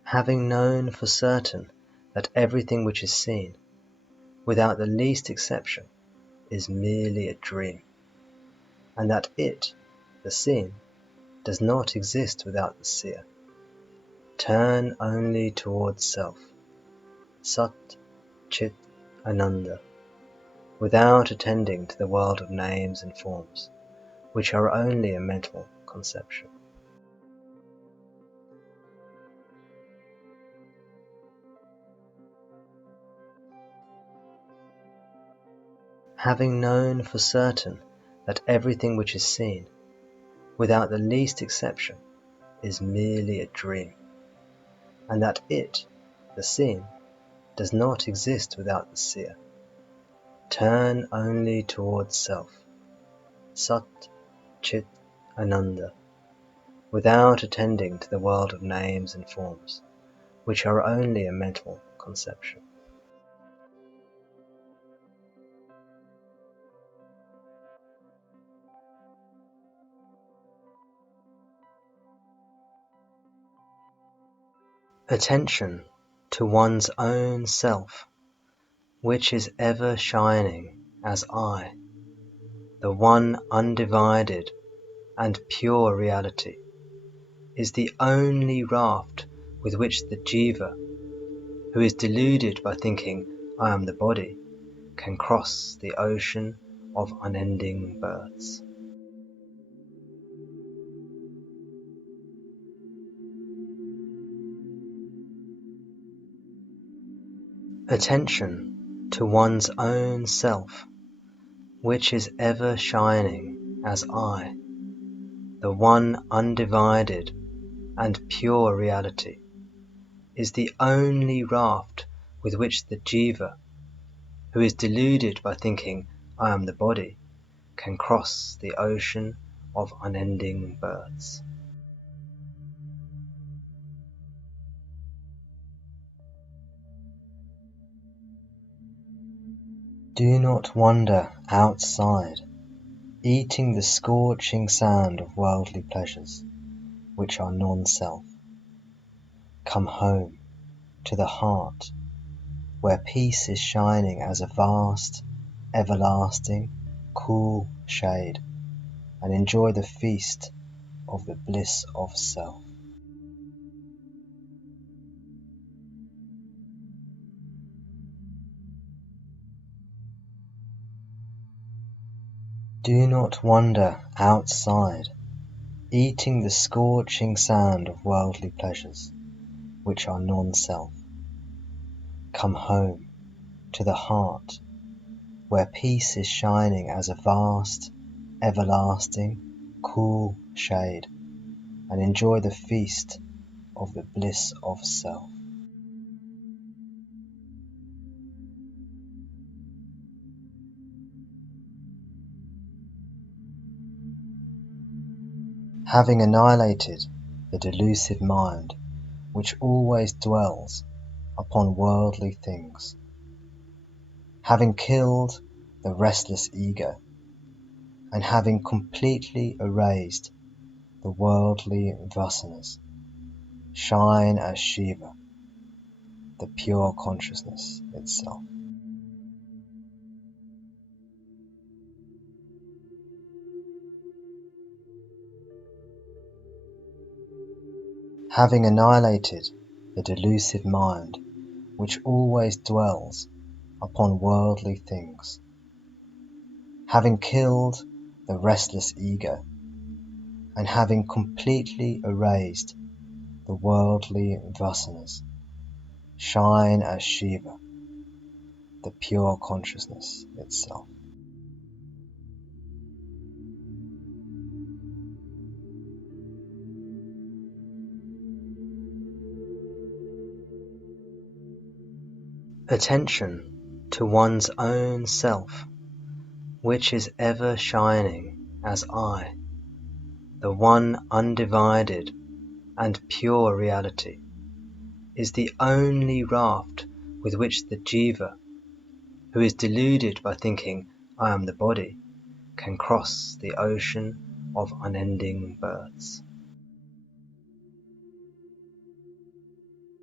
Having known for certain that everything which is seen, without the least exception, is merely a dream, and that it, the seen, does not exist without the seer, turn only towards self, Sat, Chit, Ananda, without attending to the world of names and forms, which are only a mental conception. Having known for certain that everything which is seen, without the least exception, is merely a dream, and that it, the seen, does not exist without the seer, turn only towards self, Sat, Chit, Ananda, without attending to the world of names and forms, which are only a mental conception. Attention to one's own self, which is ever shining as I, the one undivided and pure reality, is the only raft with which the jiva, who is deluded by thinking I am the body, can cross the ocean of unending births. Attention to one's own self, which is ever shining as I, the one undivided and pure reality, is the only raft with which the jiva, who is deluded by thinking I am the body, can cross the ocean of unending births. Do not wander outside, eating the scorching sand of worldly pleasures, which are non-self. Come home to the heart, where peace is shining as a vast, everlasting, cool shade, and enjoy the feast of the bliss of self. Do not wander outside, eating the scorching sand of worldly pleasures, which are non-self. Come home to the heart, where peace is shining as a vast, everlasting, cool shade, and enjoy the feast of the bliss of self. Having annihilated the delusive mind, which always dwells upon worldly things, having killed the restless ego, and having completely erased the worldly vasanas, shine as Shiva, the pure consciousness itself. Having annihilated the delusive mind, which always dwells upon worldly things, having killed the restless ego, and having completely erased the worldly vasanas, shine as Shiva, the pure consciousness itself. Attention to one's own self, which is ever shining as I, the one undivided and pure reality, is the only raft with which the jiva, who is deluded by thinking I am the body, can cross the ocean of unending births.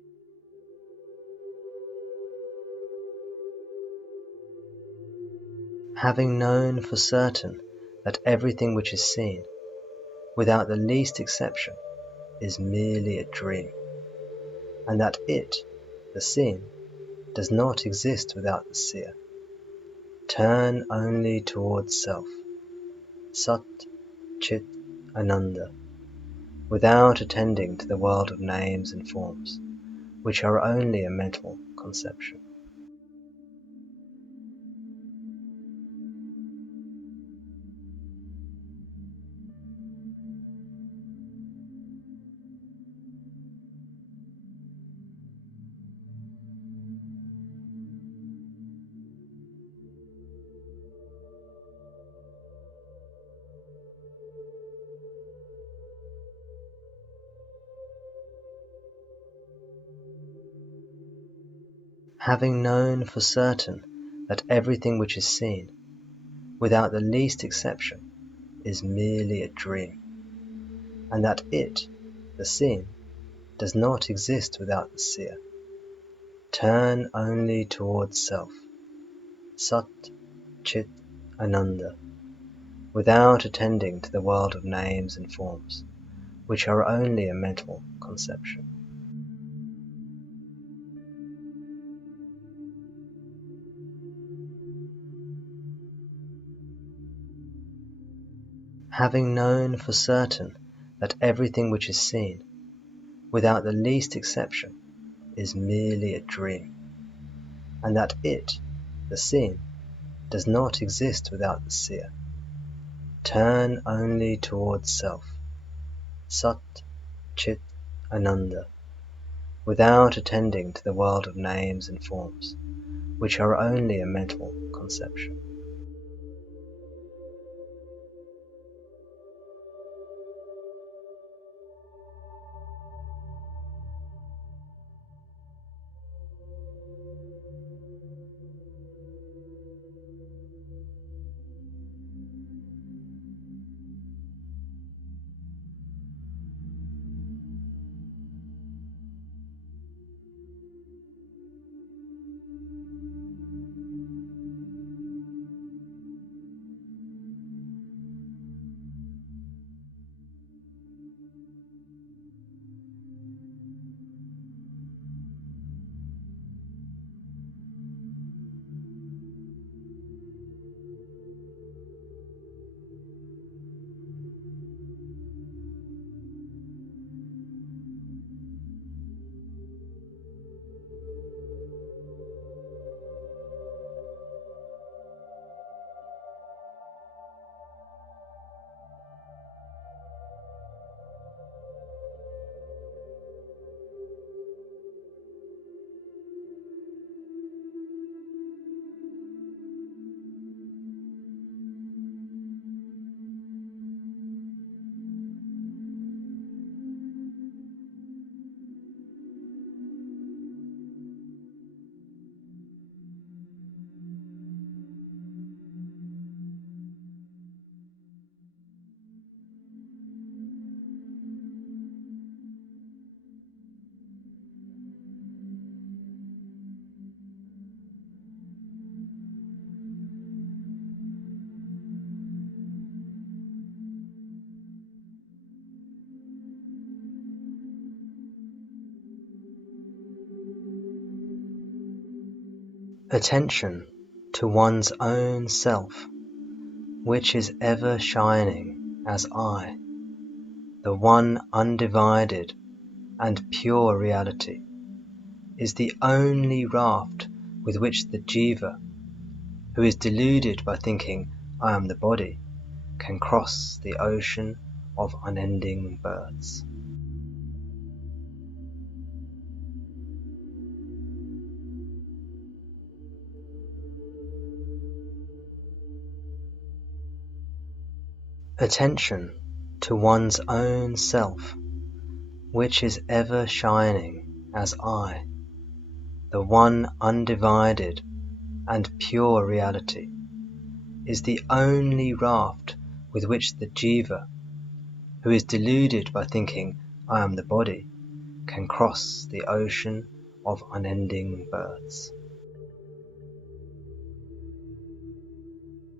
Having known for certain that everything which is seen, without the least exception, is merely a dream, and that it, the seen, does not exist without the seer. Turn only towards self, Sat, Chit, Ananda, without attending to the world of names and forms, which are only a mental conception. Having known for certain that everything which is seen, without the least exception, is merely a dream, and that it, the seen, does not exist without the seer. Turn only towards self, Sat, Chit, Ananda, without attending to the world of names and forms, which are only a mental conception. Having known for certain that everything which is seen, without the least exception, is merely a dream, and that it, the seen, does not exist without the seer. Turn only towards self, Sat, Chit, Ananda, without attending to the world of names and forms, which are only a mental conception. Attention to one's own self, which is ever shining as I, the one undivided and pure reality, is the only raft with which the jiva, who is deluded by thinking I am the body, can cross the ocean of unending births. Attention to one's own self, which is ever shining as I, the one undivided and pure reality, is the only raft with which the jiva, who is deluded by thinking I am the body, can cross the ocean of unending births.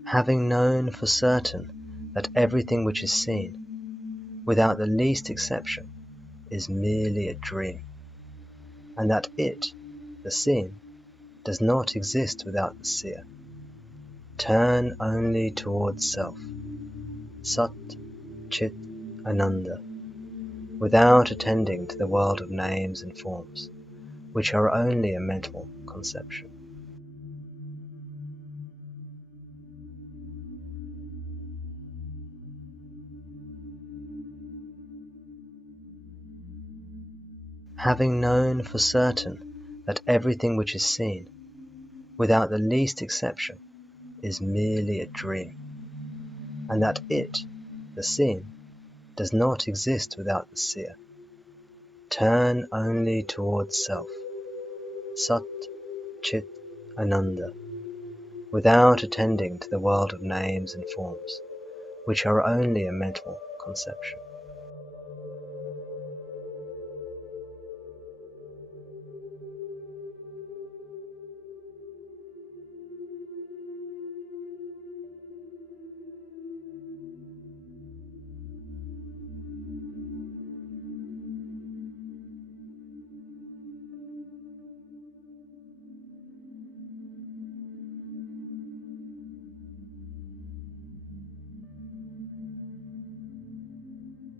Having known for certain that everything which is seen, without the least exception, is merely a dream, and that it, the seen, does not exist without the seer, turn only towards self, Sat, Chit, Ananda, without attending to the world of names and forms, which are only a mental conception. Having known for certain that everything which is seen, without the least exception, is merely a dream, and that it, the seen, does not exist without the seer, turn only towards self, Sat, Chit, Ananda, without attending to the world of names and forms, which are only a mental conception.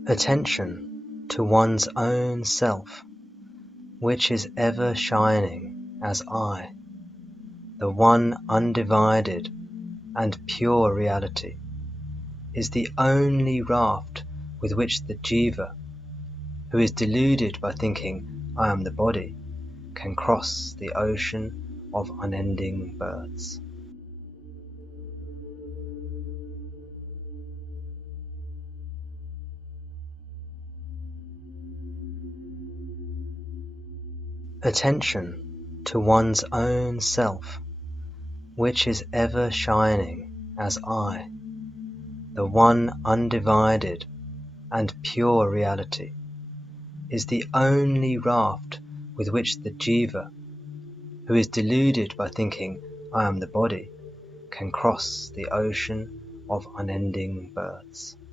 Attention to one's own self, which is ever shining as I, the one undivided and pure reality, is the only raft with which the jiva, who is deluded by thinking I am the body, can cross the ocean of unending births. Attention to one's own self, which is ever shining as I, the one undivided and pure reality, is the only raft with which the jiva, who is deluded by thinking I am the body, can cross the ocean of unending births.